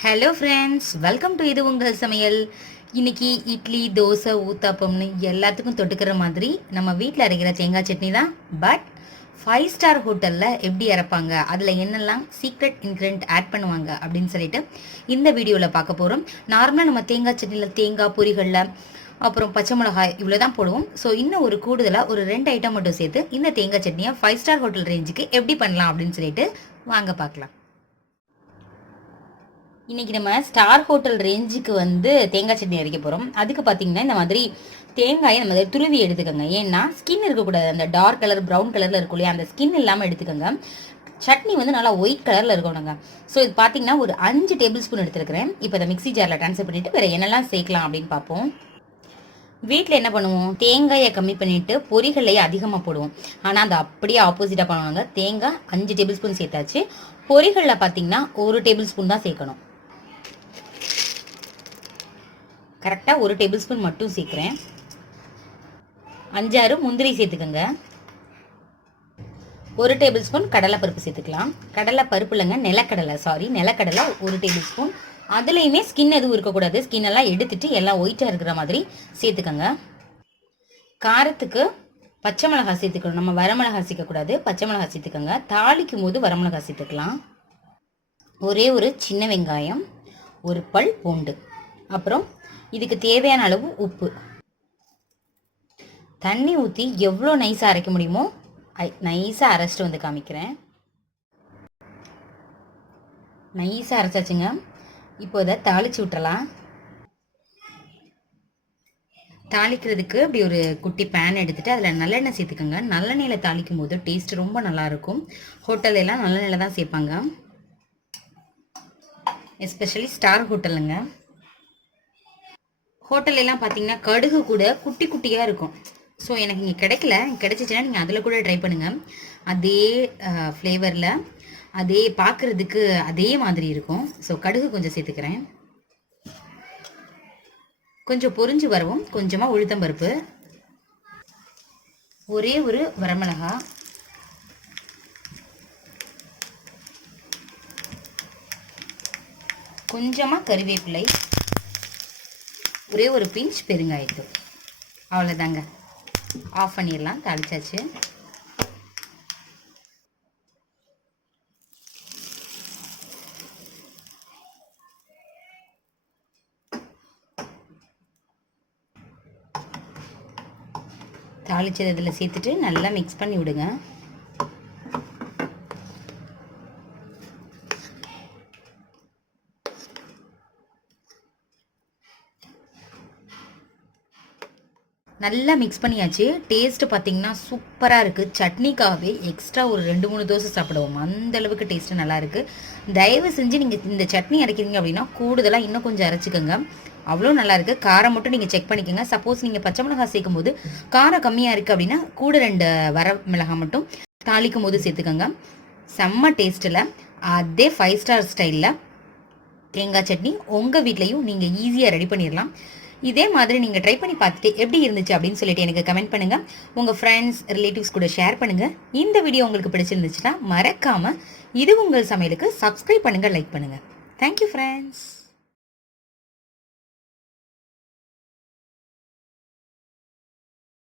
Hello friends welcome to இது உங்கள் சமையல். இன்னைக்கு இட்லி தோசை ஊத்தாப்பம்னு எல்லாத்துக்கும் தொட்டுக்கிற மாதிரி நம்ம வீட்டில் அரைக்கிற தேங்காய் சட்னி தான். பட் ஃபைவ் ஸ்டார் ஹோட்டலில் எப்படி அரைப்பாங்க? அதில் என்னெல்லாம் சீக்ரெட் இன்க்ரெண்ட் ஆட் பண்ணுவாங்க? அப்படின்னு சொல்லிட்டு இந்த வீடியோவில் பார்க்க போகிறோம் நார்மலாக நம்ம தேங்காய் சட்னியில் தேங்காய் பொரிகளில் அப்புறம் பச்சை மிளகாய் இவ்வளோ தான் போடுவோம். ஸோ இன்னும் ஒரு கூடுதலாக ஒரு ரெண்டு ஐட்டம் மட்டும் சேர்த்து இந்த தேங்காய் சட்னியை ஃபைவ் ஸ்டார் ஹோட்டல் ரேஞ்சுக்கு எப்படி பண்ணலாம் அப்படின்னு சொல்லிட்டு வாங்க பார்க்கலாம். இன்றைக்கி நம்ம ஸ்டார் ஹோட்டல் ரேஞ்சுக்கு வந்து தேங்காய் சட்னி அரைக்க போகிறோம் அதுக்கு பார்த்தீங்கன்னா இந்த மாதிரி தேங்காயை நம்ம துருவி எடுத்துக்கோங்க. ஏன்னா ஸ்கின் இருக்கக்கூடாது. அந்த டார்க் கலர் ப்ரௌன் கலரில் இருக்கும் இல்லையா? அந்த ஸ்கின் இல்லாமல் எடுத்துக்கோங்க. சட்னி வந்து நல்லா ஒயிட் கலரில் இருக்கணுங்க. ஸோ இது பார்த்தீங்கன்னா ஒரு அஞ்சு டேபிள் ஸ்பூன் எடுத்துருக்கிறேன். இப்போ இந்த மிக்ஸி ஜாரில் ட்ரான்ஸ்ஃபர் பண்ணிவிட்டு வேறு என்னெல்லாம் சேர்க்கலாம் அப்படின்னு பார்ப்போம் வீட்டில் என்ன பண்ணுவோம்? தேங்காயை கம்மி பண்ணிட்டு பொரிகளை அதிகமாக போடுவோம். ஆனால் அது அப்படியே ஆப்போசிட்டாக பண்ணுவாங்க. தேங்காய் அஞ்சு டேபிள் ஸ்பூன் சேர்த்தாச்சு. பொரிகளில் பார்த்தீங்கன்னா ஒரு டேபிள் ஸ்பூன் தான் சேர்க்கணும். கரெக்டாக ஒரு டேபிள் ஸ்பூன் மட்டும் சேர்க்குறேன். அஞ்சாறு முந்திரி சேர்த்துக்கோங்க. ஒரு டேபிள் ஸ்பூன் கடலைப்பருப்பு சேர்த்துக்கலாம். கடலை பருப்பு இல்லைங்க நிலக்கடலை சாரி நிலக்கடலை ஒரு டேபிள் ஸ்பூன் அதுலேயுமே ஸ்கின் எதுவும் இருக்கக்கூடாது. ஸ்கின் எல்லாம் எடுத்துட்டு எல்லாம் ஒயிட்டாக இருக்கிற மாதிரி சேர்த்துக்கோங்க. காரத்துக்கு பச்சை மிளகாய் சேர்த்துக்கணும். நம்ம வரமிளகாய் சேர்க்கக்கூடாது. பச்சை மிளகாய் சேர்த்துக்கோங்க. தாளிக்கும் போது வரமிளகாய் சேர்த்துக்கலாம். ஒரே ஒரு சின்ன வெங்காயம் ஒரு பல் பூண்டு. அப்புறம் இதுக்கு தேவையான அளவு உப்பு. தண்ணி ஊற்றி எவ்வளோ நைஸாக அரைக்க முடியுமோ நைஸாக அரைச்சிட்டு வந்து காமிக்கிறேன். நைஸாக அரைச்சாச்சுங்க. இப்போ இதை தாளிச்சு விட்டுறலாம். தாளிக்கிறதுக்கு இப்படி ஒரு குட்டி பேன் எடுத்துகிட்டு அதில் நல்லெண்ணெய் சேர்த்துக்கோங்க. நல்லெண்ணெயில் தாளிக்கும் போது டேஸ்ட் ரொம்ப நல்லாயிருக்கும் ஹோட்டல்லாம் நல்லெண்ணெயில் தான் சேர்ப்பாங்க. எஸ்பெஷலி ஸ்டார் ஹோட்டலுங்க ஹோட்டல் எல்லாம் பார்த்தீங்கன்னா கடுகு கூட குட்டி குட்டியாக இருக்கும். ஸோ எனக்கு இங்கே கிடைக்கல. கிடைச்சிச்சுன்னா நீங்கள் அதில் கூட ட்ரை பண்ணுங்கள் அதே ஃப்ளேவரில் அதே பார்க்குறதுக்கு அதே மாதிரி இருக்கும். ஸோ கடுகு கொஞ்சம் சேர்த்துக்கிறேன். கொஞ்சம் பொரிஞ்சு வரவும் கொஞ்சமாக உளுத்தம்பருப்பு ஒரே ஒரு வரமிளகா. கொஞ்சமாக கறிவேப்பிலை ஒரே ஒரு பிஞ்ச் பெருங்காயத்தூள். அவ்வளோதாங்க. ஆஃப் பண்ணிடலாம். தாளிச்சாச்சு. தாளிச்சது இதில் சேர்த்துட்டு நல்லா மிக்ஸ் பண்ணி விடுங்க. நல்லா மிக்ஸ் பண்ணியாச்சு. டேஸ்ட்டு பார்த்தீங்கன்னா சூப்பராக இருக்குது சட்னிக்காகவே எக்ஸ்ட்ரா ஒரு ரெண்டு மூணு தோசை சாப்பிடுவோம். அந்த அளவுக்கு டேஸ்ட்டு நல்லாயிருக்கு தயவு செஞ்சு நீங்கள் இந்த சட்னி அரைக்கிறீங்க அப்படின்னா கூடுதலாக இன்னும் கொஞ்சம் அரைச்சிக்கோங்க. அவ்வளோ நல்லாயிருக்கு காரம் மட்டும் நீங்கள் செக் பண்ணிக்கோங்க. சப்போஸ் நீங்கள் பச்சை மிளகாய் சேர்க்கும் போது காரம் கம்மியாக இருக்குது அப்படின்னா கூட ரெண்டு வர மிளகாய் மட்டும் தாளிக்கும் போது சேர்த்துக்கோங்க. செம்ம டேஸ்ட்டில் அதே ஃபைவ் ஸ்டார் ஸ்டைலில் தேங்காய் சட்னி உங்கள் வீட்லேயும் நீங்கள் ஈஸியாக ரெடி பண்ணிடலாம் இதே மாதிரி நீங்கள் ட்ரை பண்ணி பார்த்துட்டு எப்படி இருந்துச்சு அப்படின்னு சொல்லிட்டு எனக்கு கமெண்ட் பண்ணுங்கள் உங்கள் ஃப்ரெண்ட்ஸ் ரிலேட்டிவ்ஸ் கூட ஷேர் பண்ணுங்கள் இந்த வீடியோ உங்களுக்கு பிடிச்சிருந்துச்சுன்னா மறக்காமல் இது உங்கள் சமையலுக்கு சப்ஸ்கிரைப் பண்ணுங்கள் லைக் பண்ணுங்கள் தேங்க்யூ ஃப்ரெண்ட்ஸ்